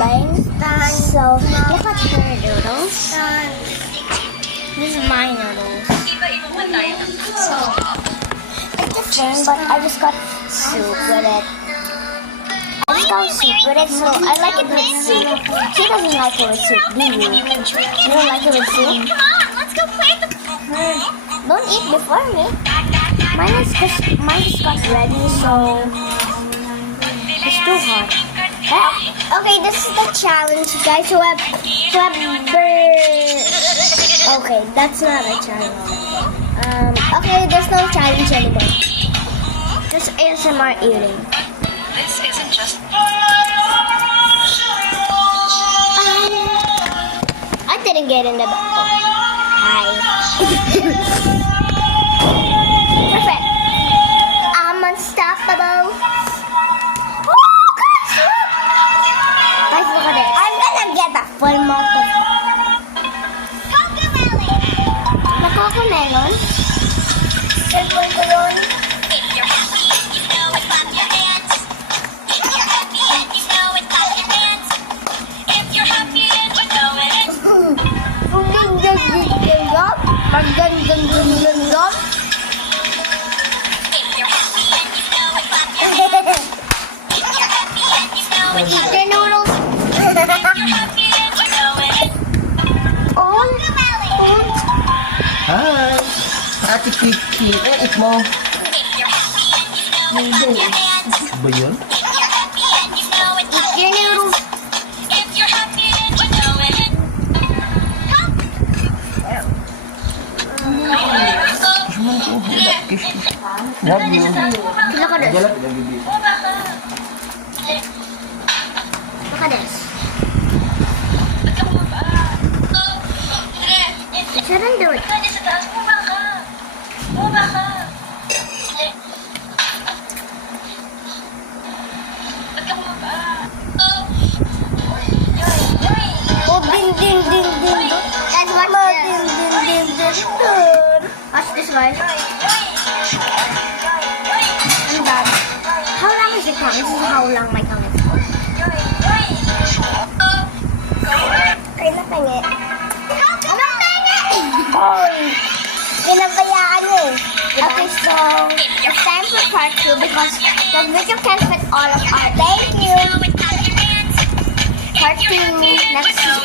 playing. So look at her noodles. This is my noodles. It's different, but I just got soup with it. I just got soup with it, so I like it with soup. She doesn't like it with soup, do you? You don't like it with soup? Come on, let's go play the... Don't eat before me. Mine just got ready, so it's too hot. Okay, this is the challenge, guys. Okay, that's not a challenge. Okay, there's no challenge anymore. Just ASMR eating. This isn't just... I didn't get in the Hi. Perfect. I'm unstoppable. Guys, look at this. I'm gonna get a full mouth of Nakakamelon. Cellphone ko yun. If you're happy and you know it, clap your hands. If you're happy and you know it, clap your hands. If you're happy and you know it. Magandang-gandang-gandang. If you're happy and you know it, clap your hands. If you're happy and you know it, Eat the noodles. if you're happy and you know it. All. Hi! Ate Kiki, eat mo. If you're happy and you know it, clap your hands. Ba yun? If you're happy and you know it, clap Eat your noodles. If you're happy and you know it. Love you. Look at this. Galat, lagi dito. Look at this. Shouldn't do it. Oh, ding, ding, ding, ding. Let's watch this. Watch this, guys. I'm done. How long is the count? This is how long my count is. Kailan kanya? Pinabayaan mo. Okay, so it's time for part 2 because the video can't fit all of our. Thank you. Part 2 next